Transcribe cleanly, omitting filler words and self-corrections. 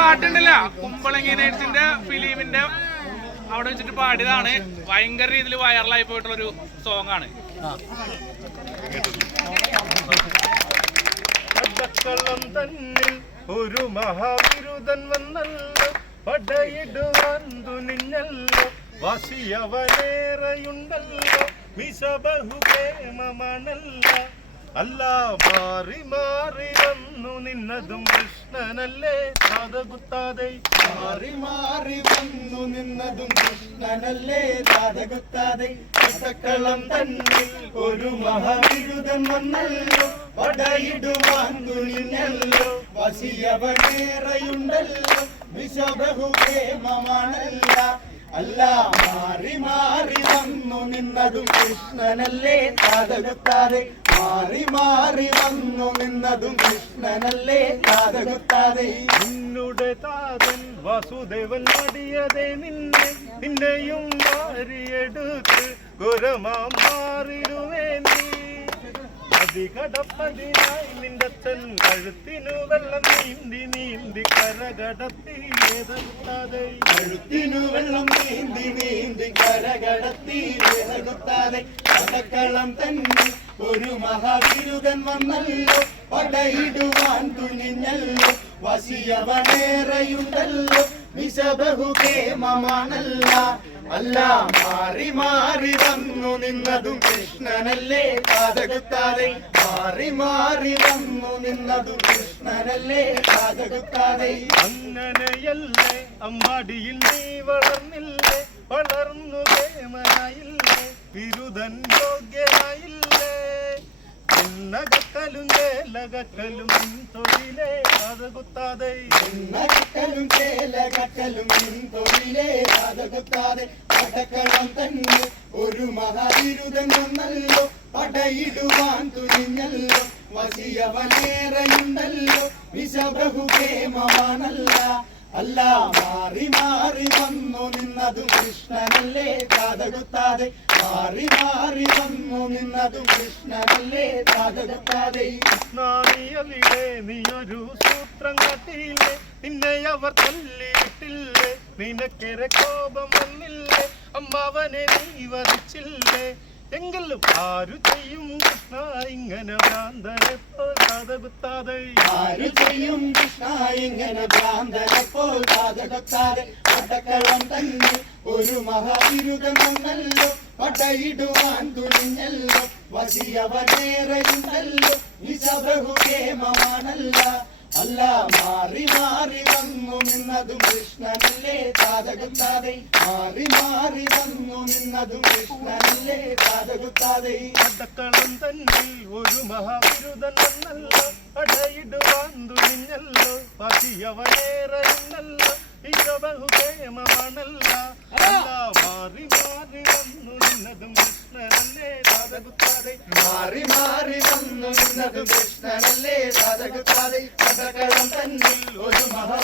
പാട്ടുണ്ടല്ല കുമ്പളങ്ങി നൈറ്റ്സിന്റെ ഫിലിമിന്റെ അവിടെ വെച്ചിട്ട് പാടിയതാണ്. ഭയങ്കര രീതിയിൽ വൈറലായി പോയിട്ടുള്ള ഒരു സോങ് ആണ്. ഒരു മഹാവിരുദ്ധൻ വന്നല്ലോ, പടയിടുവാൻ തുനിഞ്ഞല്ലോ, വസിയവനേറെയുണ്ടല്ലോ, വിഷബഹുപ്രേമമാണല്ലോ. അല്ല മാറി മാറി വന്നു നിന്നതും കൃഷ്ണനല്ലേ താതകുത്താതെ, മാറി മാറി വന്നു നിന്നതും കൃഷ്ണനല്ലേ താതകുത്താതെ. കഥക്കളം തന്നിൽ ഒരു മഹാവിരുദ്ധൻ വന്നല്ലോ, പടയിടുവാൻ തുനിഞ്ഞല്ലോ, വസിയവനേറെയുണ്ടല്ലോ, വിഷബഹുപ്രേമമാണല്ല. അല്ല മാറി മാറി വന്നു നിന്നതും കൃഷ്ണനല്ലേ താതകുത്താതെ, മാറി മാറി വന്നു നിന്നതും കൃഷ്ണനല്ലേ താതകുത്താതെ. നിന്നുടെ താതൻ വാസുദേവൻ മടിയതേ നിന്നെയും മാറിയെടുത്ത് ഘോരമാം മാറിടുവേ നീ. നദി കടപ്പതിനായി നിന്റെ അച്ഛൻ കഴുത്തിനു വെള്ളം നീന്തി നീന്തി കരകടത്തി വേദകുത്താതെ, കഴുത്തിനു വെള്ളം നീന്തി നീന്തി കരകടത്തി വേദകുത്താതെ. കഥക്കളം തന്നെ ഒരു മഹാവിരുദ്ധൻ വന്നല്ലോ, പടയിടുവാൻ തുനിഞ്ഞല്ലോ, വസിയവനേറെയുണ്ടല്ലോ, വിഷബഹുപ്രേമമാണല്ല. അല്ല മാറി മാറി വന്നു നിന്നതും കൃഷ്ണനല്ലേ താതകുത്താതെ, മാറി മാറി വന്നു നിന്നതും കൃഷ്ണനല്ലേ താതകുത്താതെ. അങ്ങനെയല്ലേ അമ്മാടിയിൽ നീ വളർന്നില്ലേ, വളർന്നു പ്രേമനായില്ലേ, ബിരുദൻ യോഗ്യനായില്ലേ. എന്നകക്കലും ചേലകക്കലും തൊഴിലേ താതകുത്താതെ, എന്നകക്കലും ചേലകക്കലും തൊഴിലേ താതകുത്താതെ. കഥക്കളം തന്നെ ഒരു മഹാവിരുദ്ധൻ വന്നല്ലോ, പടയിടുവാൻ തുനിഞ്ഞല്ലോ, വസിയവനേറെയുണ്ടല്ലോ, വിഷബഹുപ്രേമമാണല്ല. അല്ല മാറി മാറി വന്നു നിന്നതും കൃഷ്ണനല്ലേ താതകുത്താതെ, മാറി മാറി വന്നു നിന്നതും കൃഷ്ണനല്ലേ താതകുത്താതെ. കൃഷ്ണാനിയവിടെ നീയൊരു സൂത്രം കാട്ടിയില്ലേ, നിന്നെ അവർ തല്ലിയിട്ടില്ലേ, നിനക്കേറെ കോപം വന്നില്ലേ, അമ്മാവനെ നീ വധിച്ചില്ലേ. എങ്കിലും ആരു ചെയ്യും കൃഷ്ണ ഇങ്ങനെ ഭ്രാന്തനെപ്പോൾ താതകുത്താതെ, ആരു ചെയ്യും കൃഷ്ണ ഇങ്ങനെ ഭ്രാന്തനെപ്പോൾ താതകുത്താതെ. കഥക്കളം തന്നെ ഒരു മഹാവിരുദ്ധൻ വന്നല്ലോ, പടയിടുവാൻ തുനിഞ്ഞല്ലോ, വസിയവനേറെയുണ്ടല്ലോ, വിഷബഹുപ്രേമമാണല്ല. അല്ല മാറി മാറി വന്നു നിന്നതും കൃഷ്ണനല്ലേ താതകുത്താതെ, മാറി മാറി വന്നു നിന്നതും കൃഷ്ണനല്ലേ താതകുത്താതെ. കഥക്കളം തന്നിൽ ഒരു മഹാവിരുദ്ധൻ വന്നല്ലോ, പടയിടുവാൻ തുനിഞ്ഞല്ലോ, വസിയവനേറെയുണ്ടല്ലോ, വിഷബഹുപ്രേമമാണല്ല. അല്ല മാറി മാറി വന്നു നിന്നതും കൃഷ്ണനല്ലേ താതകുത്താതെ, മാറി മാറി വന്നു നിന്നതും കൃഷ്ണനല്ലേ താതകുത്താതെ. കഥക്കളം തന്നിൽ ഒരു മഹാ